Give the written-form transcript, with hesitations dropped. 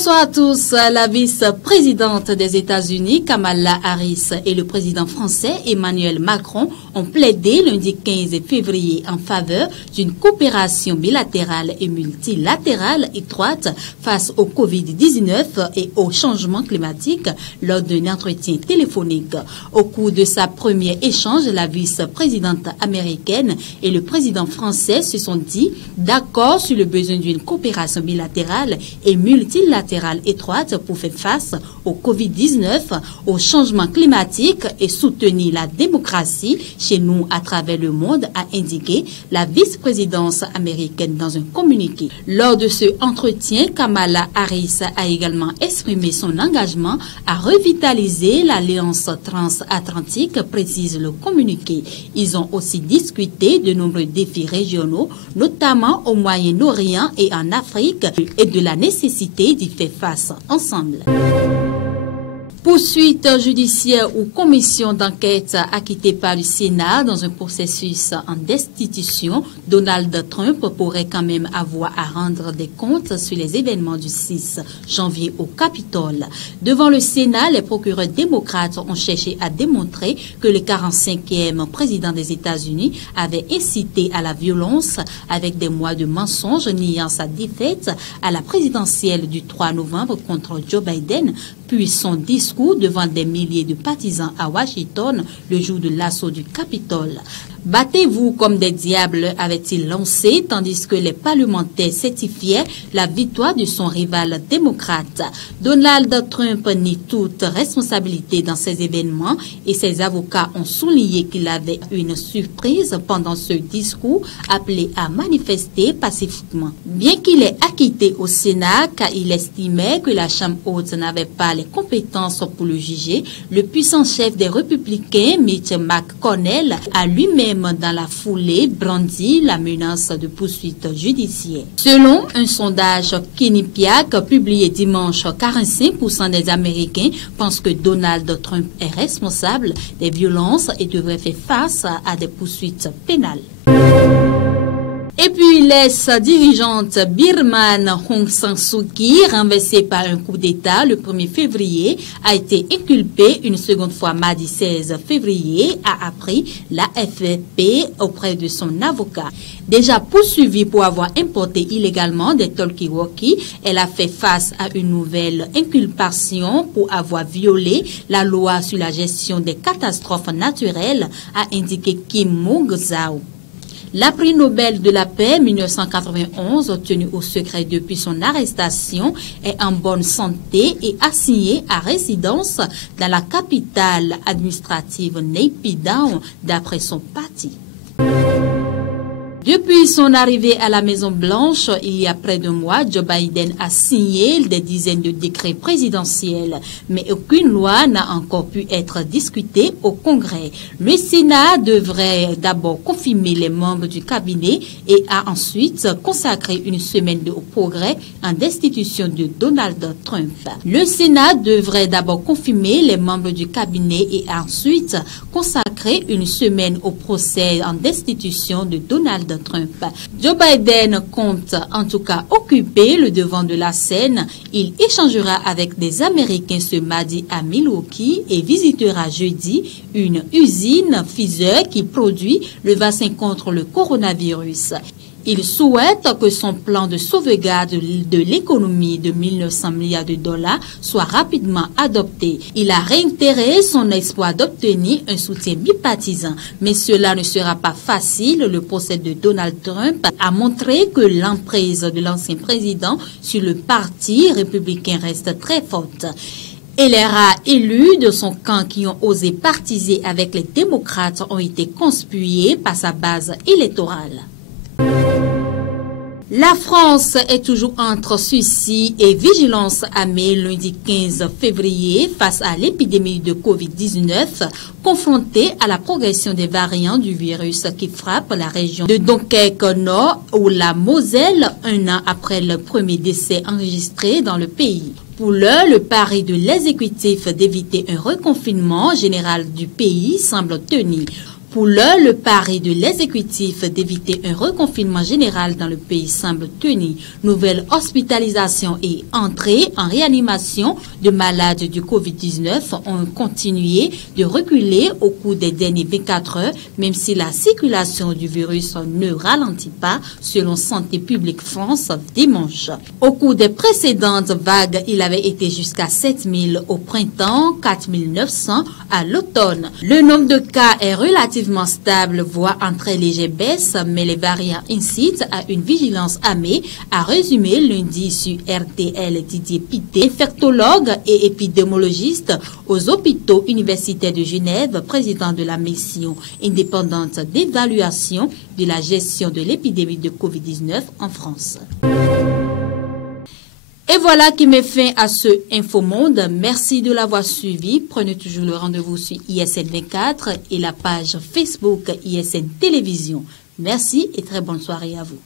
Bonsoir à tous. La vice-présidente des États-Unis, Kamala Harris, et le président français Emmanuel Macron ont plaidé lundi 15 février en faveur d'une coopération bilatérale et multilatérale étroite face au Covid-19 et au changement climatique lors d'un entretien téléphonique. Au cours de sa première échange, la vice-présidente américaine et le président français se sont dit d'accord sur le besoin d'une coopération bilatérale et multilatérale étroite pour faire face au Covid-19, au changement climatique et soutenir la démocratie chez nous à travers le monde, a indiqué la vice-présidence américaine dans un communiqué. Lors de ce entretien, Kamala Harris a également exprimé son engagement à revitaliser l'alliance transatlantique, précise le communiqué. Ils ont aussi discuté de nombreux défis régionaux, notamment au Moyen-Orient et en Afrique, et de la nécessité d'y faire face ensemble. Poursuite judiciaire ou commission d'enquête acquittée par le Sénat dans un processus en destitution, Donald Trump pourrait quand même avoir à rendre des comptes sur les événements du 6 janvier au Capitole. Devant le Sénat, les procureurs démocrates ont cherché à démontrer que le 45e président des États-Unis avait incité à la violence avec des mois de mensonges niant sa défaite à la présidentielle du 3 novembre contre Joe Biden, puis son discours devant des milliers de partisans à Washington le jour de l'assaut du Capitole. Battez-vous comme des diables, avait-il lancé, tandis que les parlementaires certifiaient la victoire de son rival démocrate. Donald Trump nie toute responsabilité dans ces événements et ses avocats ont souligné qu'il avait une surprise pendant ce discours appelé à manifester pacifiquement. Bien qu'il ait acquitté au Sénat car il estimait que la Chambre haute n'avait pas les compétences pour le juger, le puissant chef des Républicains, Mitch McConnell, a lui-même dans la foulée brandi la menace de poursuite judiciaire. Selon un sondage Quinnipiac publié dimanche, 45% des Américains pensent que Donald Trump est responsable des violences et devrait faire face à des poursuites pénales. Et puis, l'ex-dirigeante birmane Aung San Suu Kyi, renversée par un coup d'État le 1er février, a été inculpée une seconde fois mardi 16 février, a appris l'AFP auprès de son avocat. Déjà poursuivie pour avoir importé illégalement des talkie-walkies, elle a fait face à une nouvelle inculpation pour avoir violé la loi sur la gestion des catastrophes naturelles, a indiqué Kim Mung-Zhao. La prix Nobel de la paix 1991, obtenu au secret depuis son arrestation, est en bonne santé et assigné à résidence dans la capitale administrative Naypyidaw, d'après son parti. Depuis son arrivée à la Maison-Blanche, il y a près d'un mois, Joe Biden a signé des dizaines de décrets présidentiels, mais aucune loi n'a encore pu être discutée au Congrès. Le Sénat devrait d'abord confirmer les membres du cabinet et a ensuite consacré une semaine au progrès en destitution de Donald Trump. Le Sénat devrait d'abord confirmer les membres du cabinet et ensuite consacrer une semaine au procès en destitution de Donald Trump. Joe Biden compte en tout cas occuper le devant de la scène. Il échangera avec des Américains ce mardi à Milwaukee et visitera jeudi une usine Pfizer qui produit le vaccin contre le coronavirus. Il souhaite que son plan de sauvegarde de l'économie de 1900 milliards de dollars soit rapidement adopté. Il a réitéré son espoir d'obtenir un soutien bipartisan, mais cela ne sera pas facile. Le procès de Donald Trump a montré que l'emprise de l'ancien président sur le parti républicain reste très forte. Et les rats élus de son camp qui ont osé partiser avec les démocrates ont été conspués par sa base électorale. La France est toujours entre suicide et vigilance armée lundi 15 février face à l'épidémie de Covid-19, confrontée à la progression des variants du virus qui frappe la région de Dunkerque Nord ou la Moselle, un an après le premier décès enregistré dans le pays. Pour l'heure, le pari de l'exécutif d'éviter un reconfinement général du pays semble tenir. Pour l'heure, le pari de l'exécutif d'éviter un reconfinement général dans le pays semble tenu. Nouvelle hospitalisation et entrée en réanimation de malades du Covid-19 ont continué de reculer au cours des dernières 24 heures, même si la circulation du virus ne ralentit pas, selon Santé publique France dimanche. Au cours des précédentes vagues, il avait été jusqu'à 7000 au printemps, 4900 à l'automne. Le nombre de cas est relativement stable, voire en très légère baisse, mais les variants incitent à une vigilance amée, a résumé lundi sur RTL Didier Pité, infectologue et épidémiologiste aux hôpitaux universitaires de Genève, président de la mission indépendante d'évaluation de la gestion de l'épidémie de Covid-19 en France. Et voilà qui met fin à ce Infomonde. Merci de l'avoir suivi. Prenez toujours le rendez-vous sur ISN 24 et la page Facebook ISN Télévision. Merci et très bonne soirée à vous.